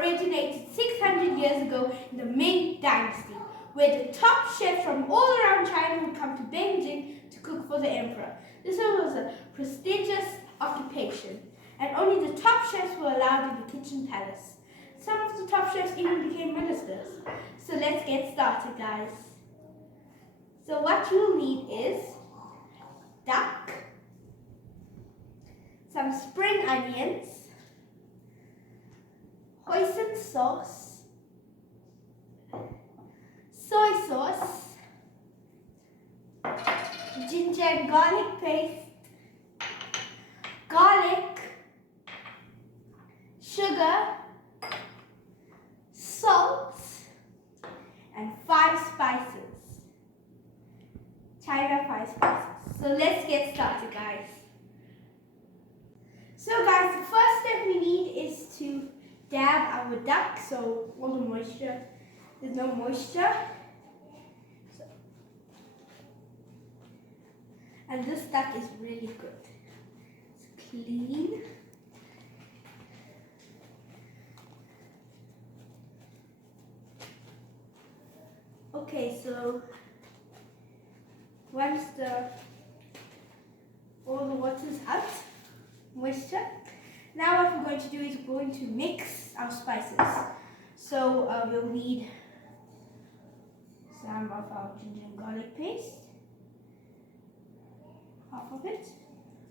originated 600 years ago in the Ming Dynasty, where the top chefs from all around China would come to Beijing to cook for the emperor. This was a prestigious occupation, and only the top chefs were allowed in the kitchen palace. Some of the top chefs even became ministers. So let's get started, guys. So what you'll need is duck, some spring onions, hoisin sauce, soy sauce, ginger and garlic paste, garlic, sugar, salt, and 5 spices. China 5 spices. So let's get started, guys. So guys, the first step we need is to dab our duck, so all the moisture, there's no moisture. And this duck is really good. It's clean. Okay, so once all the water's out, moisture, now what we're going to do is we're going to mix our spices. So we'll need some of our ginger and garlic paste, half of it,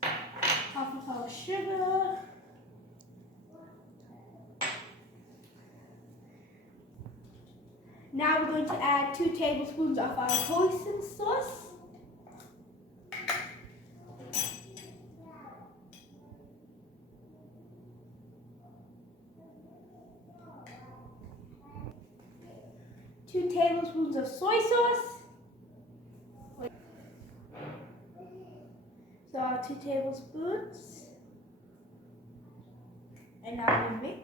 half of our sugar, now we're going to add 2 tablespoons of our hoisin sauce. Two tablespoons of soy sauce. So our 2 tablespoons. And now we mix.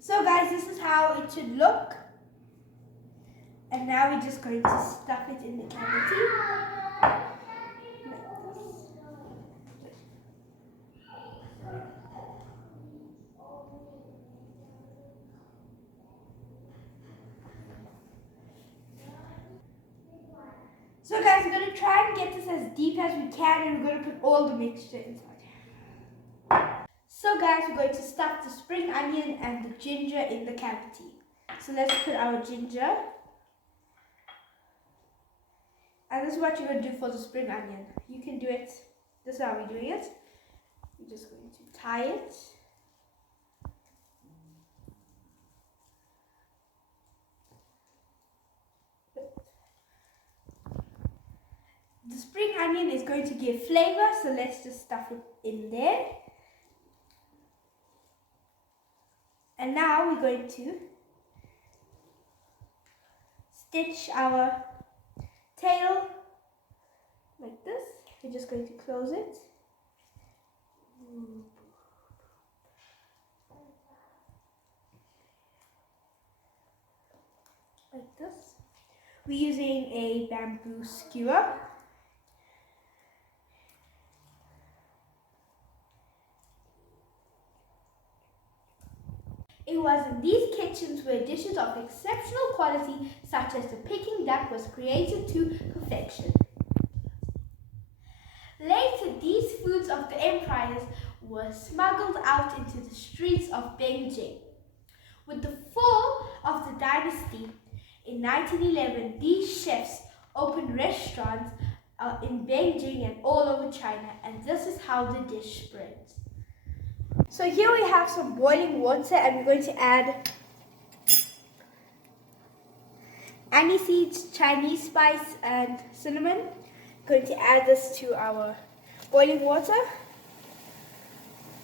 So guys, this is how it should look. And now we're just going to stuff it in the cavity. Like this. So guys, we're going to try and get this as deep as we can, and we're going to put all the mixture inside. So guys, we're going to stuff the spring onion and the ginger in the cavity. So let's put our ginger. And this is what you're going to do for the spring onion. You can do it, this is how we're doing it. We're just going to tie it. The spring onion is going to give flavor, so let's just stuff it in there. And now we're going to stitch our tail like this. We're just going to close it. Like this. We're using a bamboo skewer. It was in these kitchens where dishes of exceptional quality, such as the Peking duck, was created to perfection. Later, these foods of the empires were smuggled out into the streets of Beijing. With the fall of the dynasty in 1911, these chefs opened restaurants in Beijing and all over China, and this is how the dish spread. So here we have some boiling water, and we're going to add aniseeds, Chinese spice, and cinnamon. Going to add this to our boiling water,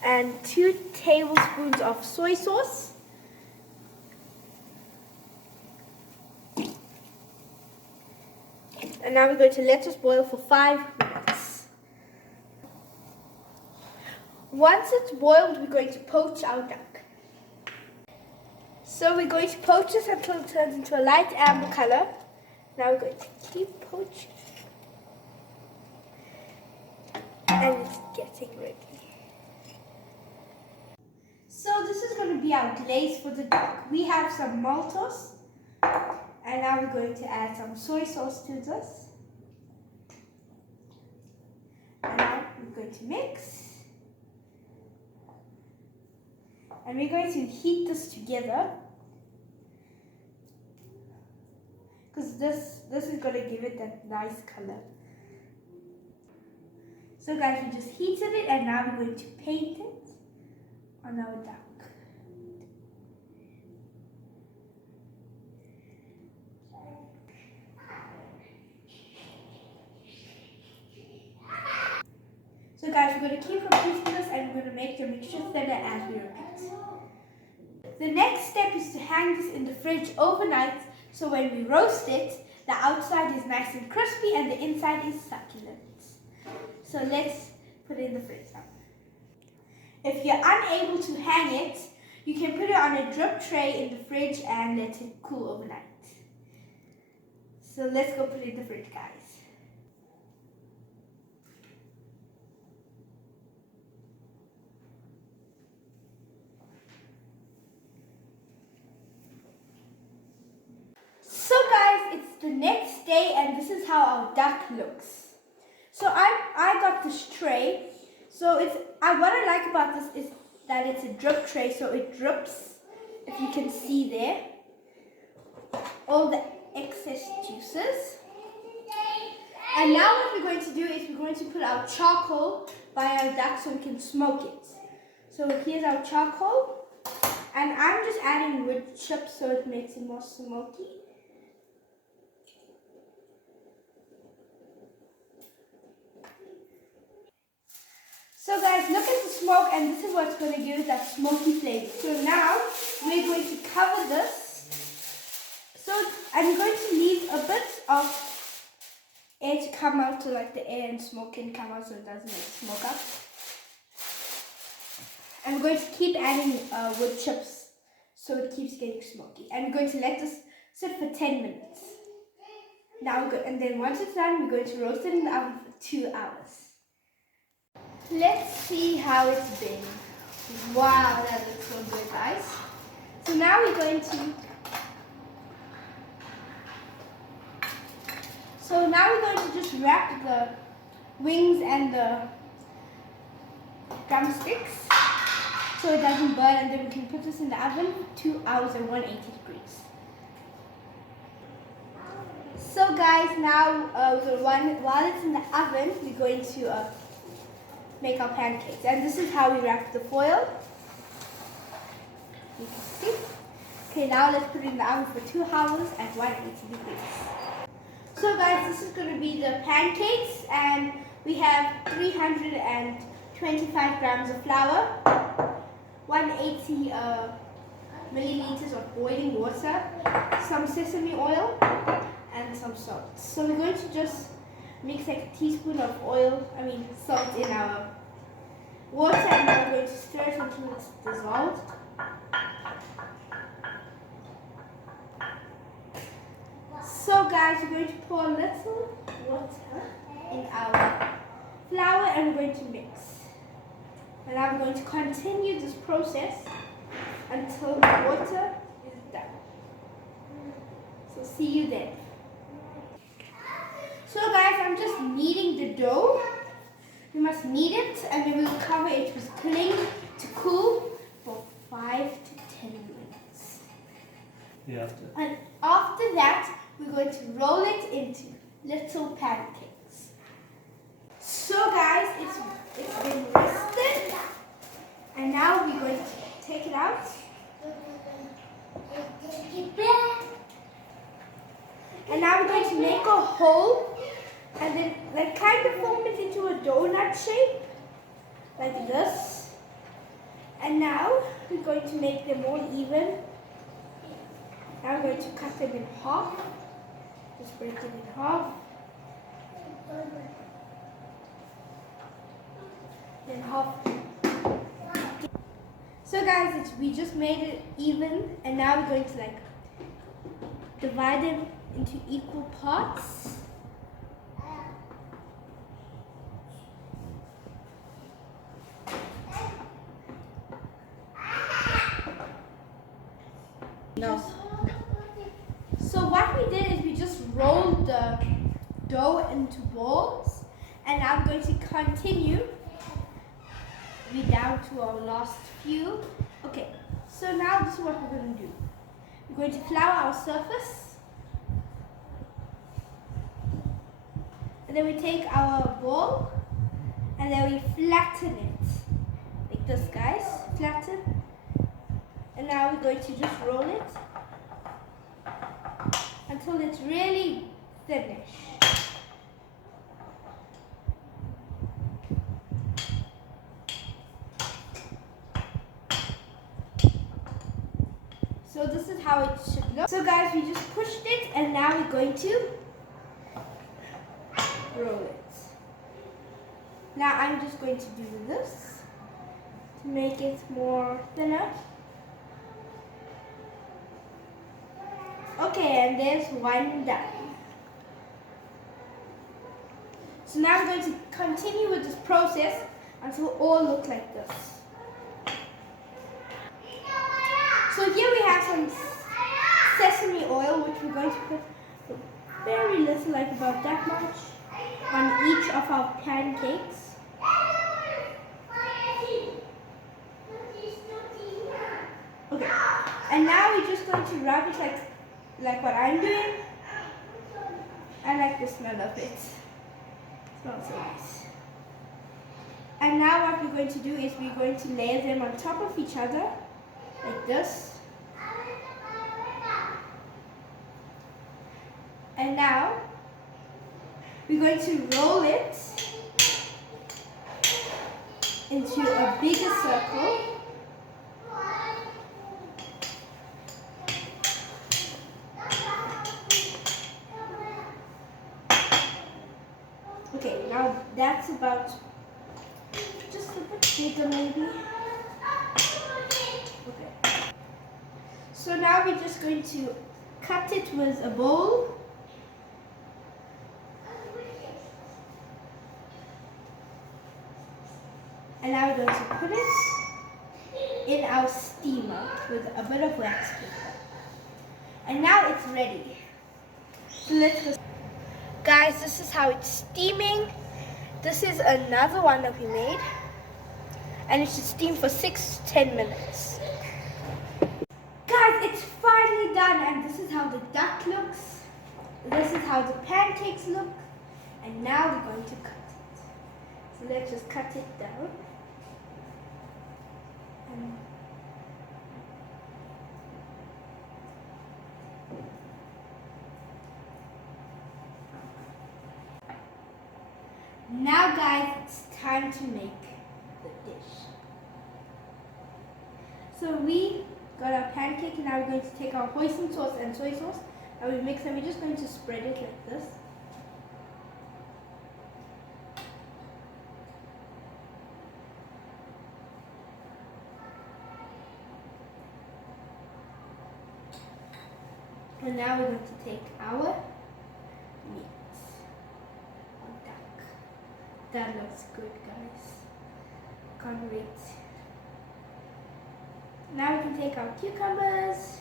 and 2 tablespoons of soy sauce. And now we're going to let this boil for 5 minutes. Once it's boiled, we're going to poach our duck. So we're going to poach this until it turns into a light amber color. Now we're going to keep poaching. And it's getting ready. to be our glaze for the duck. We have some maltose, and now we're going to add some soy sauce to this. And now we're going to mix. And we're going to heat this together, because this is going to give it that nice color. So guys, we just heated it, and now we're going to paint it on our duck. So guys, we're going to keep repeating this, and we're going to make the mixture thinner as we repeat. The next step is to hang this in the fridge overnight, so when we roast it, the outside is nice and crispy and the inside is succulent. So let's put it in the fridge now. If you're unable to hang it, you can put it on a drip tray in the fridge and let it cool overnight. So let's go put it in the fridge, guys. So guys, it's the next day and this is how our duck looks. So I got this tray. So what I like about this is that it's a drip tray, so it drips, if you can see there, all the excess juices. And now what we're going to do is we're going to put our charcoal by our duck so we can smoke it. So here's our charcoal, and I'm just adding wood chips so it makes it more smoky. So guys, look at the smoke, and this is what's going to give it that smoky flavor. So now we're going to cover this. So I'm going to leave a bit of air to come out, so like the air and smoke can come out so it doesn't smoke up. And we're going to keep adding wood chips so it keeps getting smoky. And we're going to let this sit for 10 minutes. Now and then once it's done, we're going to roast it in the oven for 2 hours. Let's see how it's been. Wow, that looks so good, guys. So now we're going to just wrap the wings and the drumsticks so it doesn't burn, and then we can put this in the oven for 2 hours at 180 degrees. So guys, now while it's in the oven, we're going to make our pancakes, and this is how we wrap the foil. You can see. Okay, now let's put it in the oven for 2 hours at 180 degrees. So guys, this is going to be the pancakes, and we have 325 grams of flour, 180 milliliters of boiling water, some sesame oil, and some salt. So we're going to just mix like a teaspoon of salt in our water, and then we're going to stir it until it's dissolved. So guys, we're going to pour a little water in our flour and we're going to mix. And now we're going to continue this process until the water is done. So see you then. So guys, I'm just kneading the dough. We must knead it, and then we'll cover it with cling to cool for 5 to 10 minutes. Yeah. And after that, we're going to roll it into little pancakes. So guys, it's been rested, and now we're going to take it out. And now we're going to make a hole and then kind of form it into a donut shape, like this. And now we're going to make them all even. Now we're going to cut them in half. Just break it in half. Then half. So guys, we just made it even, and now we're going to divide them into equal parts. No. So what we did is we just rolled the dough into balls, and now I'm going to continue. We're down to our last few. Okay, so now this is what we're going to do. We're going to flour our surface, and then we take our ball, and then we flatten it like this, guys. Flatten, and now we're going to just roll it until it's really thinnish. So this is how it should look. So guys, we just pushed it, and now we're going to roll it. Now I'm just going to do this to make it more thinner. Okay, and there's one done. So now I'm going to continue with this process until all look like this. So here we have some sesame oil, which we're going to put very little, like about that much, on each of our pancakes. Okay, and now we're just going to rub it like what I'm doing. I like the smell of it. It smells so nice. And now what we're going to do is we're going to layer them on top of each other, like this. And now we're going to roll it into a bigger circle. Okay, now that's about just a bit bigger maybe. Okay. So now we're just going to cut it with a bowl. And now we're going to put it in our steamer with a bit of wax paper. And now it's ready. So let's go. Guys, this is how it's steaming. This is another one that we made. And it should steam for 6 to 10 minutes. Guys, it's finally done. And this is how the duck looks. This is how the pancakes look. And now we're going to cut it. So let's just cut it down. Now guys, it's time to make the dish. So we got our pancake, and now we're going to take our hoisin sauce and soy sauce, and we mix them. We're just going to spread it like this. And now we're going to take our meat. Our duck. That looks good, guys. Can't wait. Now we can take our cucumbers.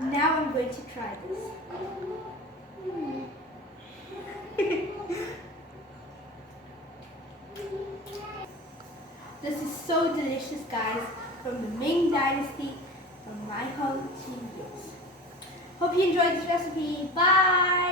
Now I'm going to try this. This is so delicious, guys, from the Ming Dynasty, from my home to yours. Hope you enjoyed this recipe. Bye!